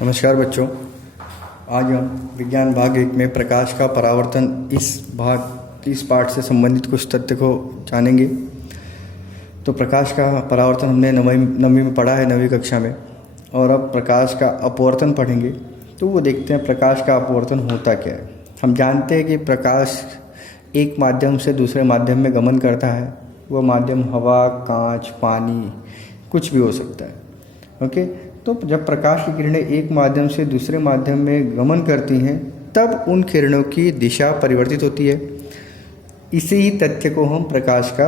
नमस्कार बच्चों। आज हम विज्ञान भाग 1 में प्रकाश का परावर्तन इस पाठ से संबंधित कुछ तथ्य को जानेंगे। तो प्रकाश का परावर्तन हमने नवीं में पढ़ा है, 9वीं कक्षा में, और अब प्रकाश का अपवर्तन पढ़ेंगे। तो वो देखते हैं प्रकाश का अपवर्तन होता क्या है। हम जानते हैं कि प्रकाश एक माध्यम से दूसरे माध्यम में गमन करता है। वह माध्यम हवा, कांच, पानी कुछ भी हो सकता है। ओके, तो जब प्रकाश की किरणें एक माध्यम से दूसरे माध्यम में गमन करती हैं तब उन किरणों की दिशा परिवर्तित होती है। इसी ही तथ्य को हम प्रकाश का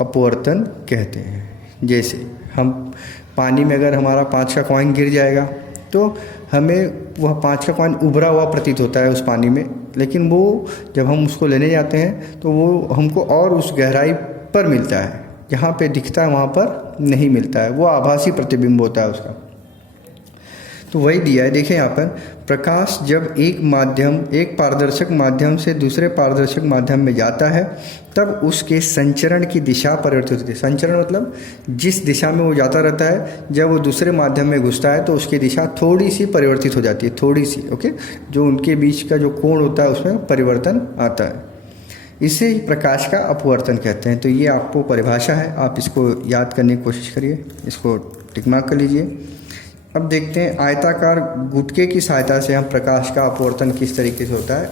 अपवर्तन कहते हैं। जैसे हम पानी में अगर हमारा 5 का कॉइन गिर जाएगा तो हमें वह 5 का कॉइन उभरा हुआ प्रतीत होता है उस पानी में, लेकिन वो जब हम उसको लेने जाते हैं तो वो हमको और उस गहराई पर मिलता है, जहाँ पे दिखता है वहाँ पर नहीं मिलता है। वो आभासी प्रतिबिंब होता है उसका। तो वही दिया है, देखिए यहाँ पर प्रकाश जब एक पारदर्शक माध्यम से दूसरे पारदर्शक माध्यम में जाता है तब उसके संचरण की दिशा परिवर्तित होती है। संचरण मतलब जिस दिशा में वो जाता रहता है, जब वो दूसरे माध्यम में घुसता है तो उसकी दिशा थोड़ी सी परिवर्तित हो जाती है, थोड़ी सी। ओके, जो उनके बीच का जो कोण होता है उसमें परिवर्तन आता है। इसे ही प्रकाश का अपवर्तन कहते हैं। तो ये आपको परिभाषा है, आप इसको याद करने की कोशिश करिए, इसको टिक मार्क कर लीजिए। अब देखते हैं आयताकार गुटके की सहायता से हम प्रकाश का अपवर्तन किस तरीके से होता है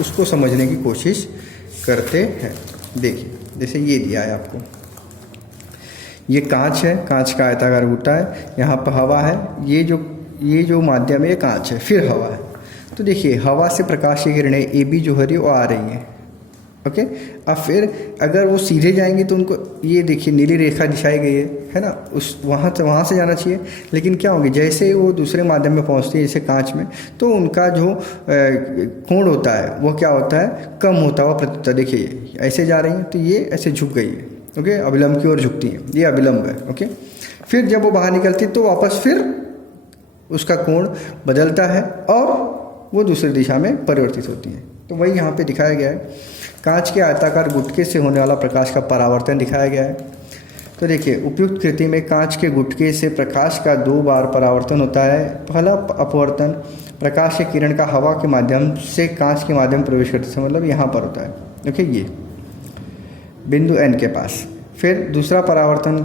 उसको समझने की कोशिश करते हैं। देखिए, जैसे ये दिया है आपको, ये कांच है, कांच का आयताकार गुट्टा है, यहाँ पर हवा है, ये जो माध्यम है ये कांच है, फिर हवा है। तो देखिए हवा से प्रकाश की किरणें AB जो हो रही है वो आ रही हैं। ओके, अब फिर अगर वो सीधे जाएंगे तो उनको ये देखिए नीली रेखा दिखाई गई है ना, उस वहाँ से जाना चाहिए। लेकिन क्या होगी, जैसे वो दूसरे माध्यम में पहुँचती है जैसे कांच में, तो उनका जो कोण होता है वो क्या होता है, कम होता हुआ प्रतीत होता है। देखिए ऐसे जा रही है तो ये ऐसे झुक गई है। ओके, अभिलंब की ओर झुकती है, ये अभिलंब है। ओके, फिर जब वो बाहर निकलती है तो वापस फिर उसका कोण बदलता है और वो दूसरी दिशा में परिवर्तित होती है। तो वही यहाँ पे दिखाया गया है। कांच के आयताकार गुटके से होने वाला प्रकाश का परावर्तन दिखाया गया है। तो देखिए उपयुक्त कृति में कांच के गुटके से प्रकाश का 2 बार परावर्तन होता है। पहला अपवर्तन प्रकाश की किरण का हवा के माध्यम से कांच के माध्यम प्रवेश करते हैं, मतलब यहाँ पर होता है। ओके, ये बिंदु N के पास। फिर दूसरा परावर्तन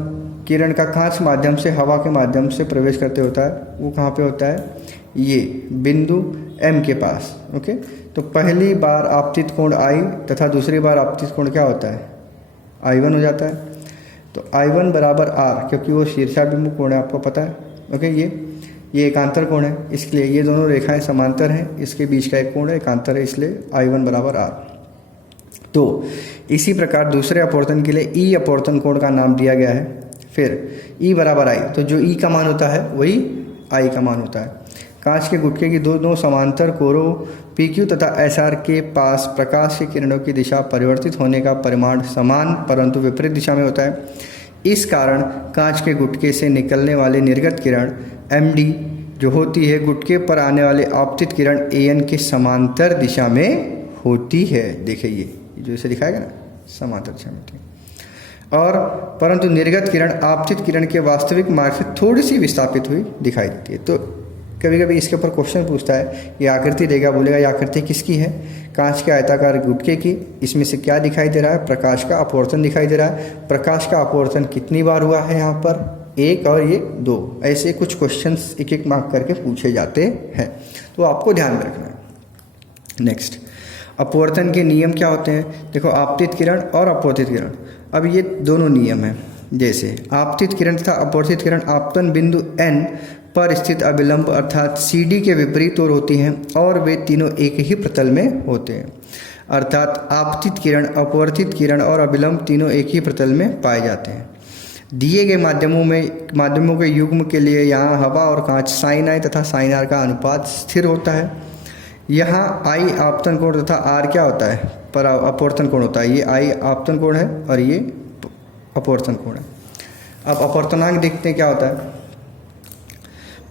किरण का कांच माध्यम से हवा के माध्यम से प्रवेश करते होता है, वो कहाँ पे होता है, ये बिंदु M के पास। ओके, तो पहली बार आपतित कोण I तथा दूसरी बार आपतित कोण क्या होता है, I1 हो जाता है। तो I1 बराबर R, क्योंकि वो शीर्षाभिमुख कोण है, आपको पता है। ओके, ये एकांतर कोण है, इसलिए ये दोनों रेखाएं समांतर हैं, इसके बीच का एक कोण है एकांतर है, इसलिए I1 बराबर R। तो इसी प्रकार दूसरे अपवर्तन के लिए E अपवर्तन कोण का नाम दिया गया है। फिर E बराबर I, तो जो E का मान होता है वही I का मान होता है। कांच के गुटके की दो समांतर कोरों PQ तथा SR के पास प्रकाश की किरणों की दिशा परिवर्तित होने का परिमाण समान परंतु विपरीत दिशा में होता है। इस कारण कांच के गुटके से निकलने वाली निर्गत किरण MD जो होती है गुटके पर आने वाले आपतित किरण AN के समांतर दिशा में होती है। देखिए ये जो इसे दिखाएगा ना, समांतर दिशा में होती है। और परंतु निर्गत किरण आपतित किरण के वास्तविक मार्ग से थोड़ी सी विस्थापित हुई दिखाई देती है। तो कभी कभी इसके ऊपर क्वेश्चन पूछता है, ये आकृति देगा, बोलेगा ये आकृति किसकी है, कांच के आयताकार गुटके की। इसमें से क्या दिखाई दे रहा है, प्रकाश का अपवर्तन दिखाई दे रहा है। प्रकाश का अपवर्तन कितनी बार हुआ है, यहाँ पर 1 और ये 2। ऐसे कुछ क्वेश्चंस एक एक मार्क करके पूछे जाते हैं, तो आपको ध्यान में रखना है। नेक्स्ट, अपवर्तन के नियम क्या होते हैं। देखो, आपतित किरण और अपवर्तित किरण, अब ये दोनों नियम हैं। जैसे आपतित किरण तथा अपवर्तित किरण आपतन बिंदु N पर स्थित अभिलंब अर्थात CD के विपरीत ओर होती हैं और वे तीनों एक ही प्रतल में होते हैं। अर्थात आपतित किरण, अपवर्तित किरण और अभिलंब तीनों एक ही प्रतल में पाए जाते हैं। दिए गए माध्यमों के युग्म के लिए यहाँ हवा और कांच sin I तथा sin R का अनुपात स्थिर होता है। यहाँ I आपतन कोण तथा R क्या होता है, पर अपवर्तन कोण होता है। ये I आपतन कोण है और ये अपवर्तन कोण है। अब अपवर्तनांक देखते हैं क्या होता है।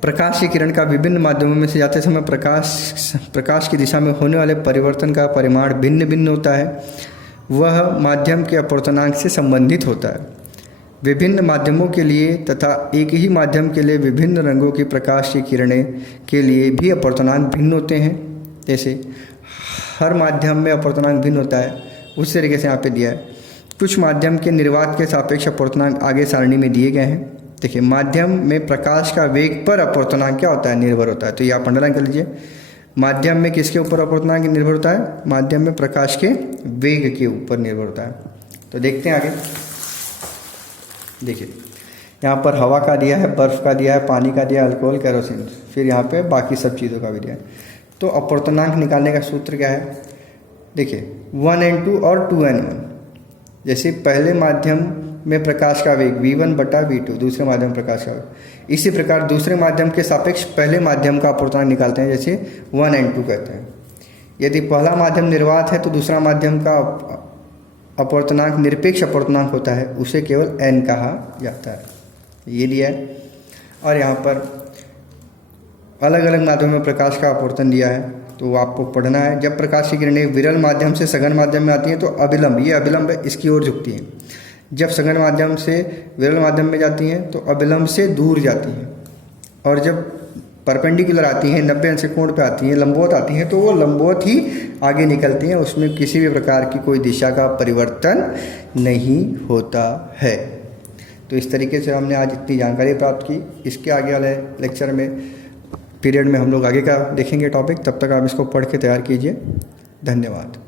प्रकाश की किरण का विभिन्न माध्यमों में से जाते समय प्रकाश की दिशा में होने वाले परिवर्तन का परिमाण भिन्न भिन्न होता है। वह माध्यम के अपवर्तनांक से संबंधित होता है। विभिन्न माध्यमों के लिए तथा एक ही माध्यम के लिए विभिन्न रंगों की प्रकाश की किरणें के लिए भी अपवर्तनांक भिन्न होते हैं। जैसे हर माध्यम में अपवर्तनांक भिन्न होता है, उस तरीके से यहाँ पे दिया है। कुछ माध्यम के निर्वात के सापेक्ष अपवर्तनांक आगे सारणी में दिए गए हैं। देखिए, माध्यम में प्रकाश का वेग पर अपवर्तनांक क्या होता है, निर्भर होता है। तो ये आप अंडरलाइन कर लीजिए, माध्यम में किसके ऊपर अपवर्तनांक निर्भर होता है, माध्यम में प्रकाश के वेग के ऊपर निर्भर होता है। तो देखते हैं आगे। देखिए, यहाँ पर हवा का दिया है, बर्फ़ का दिया है, पानी का दिया है, अल्कोहल, केरोसिन, फिर यहाँ पे बाकी सब चीज़ों का भी दिया है। तो अपवर्तनांक निकालने का सूत्र क्या है, देखिए 1n2 और 2n1। जैसे पहले माध्यम में प्रकाश का वेग v1/v2, दूसरे माध्यम प्रकाश का वेग, इसी प्रकार दूसरे माध्यम के सापेक्ष पहले माध्यम का अपवर्तनांक निकालते हैं, जैसे 1n2 कहते हैं। यदि पहला माध्यम निर्वात है तो दूसरा माध्यम का अपवर्तनांक निरपेक्ष अपवर्तनांक होता है, उसे केवल n कहा जाता है। ये दिया है। और यहाँ पर अलग अलग माध्यमों में प्रकाश का अपवर्तन दिया है, तो आपको पढ़ना है। जब प्रकाश की किरणें विरल माध्यम से सघन माध्यम में आती हैं तो अभिलंब, ये अभिलंब है, इसकी ओर झुकती हैं। जब सघन माध्यम से विरल माध्यम में जाती हैं तो अभिलंब से दूर जाती हैं। और जब परपेंडिकुलर आती हैं, 90 अंश कोण पे आती हैं, लंबवत आती हैं, तो वो लंबवत ही आगे निकलती हैं, उसमें किसी भी प्रकार की कोई दिशा का परिवर्तन नहीं होता है। तो इस तरीके से हमने आज इतनी जानकारी प्राप्त की। इसके आगे वाले लेक्चर में, पीरियड में हम लोग आगे का देखेंगे टॉपिक। तब तक आप इसको पढ़ के तैयार कीजिए। धन्यवाद।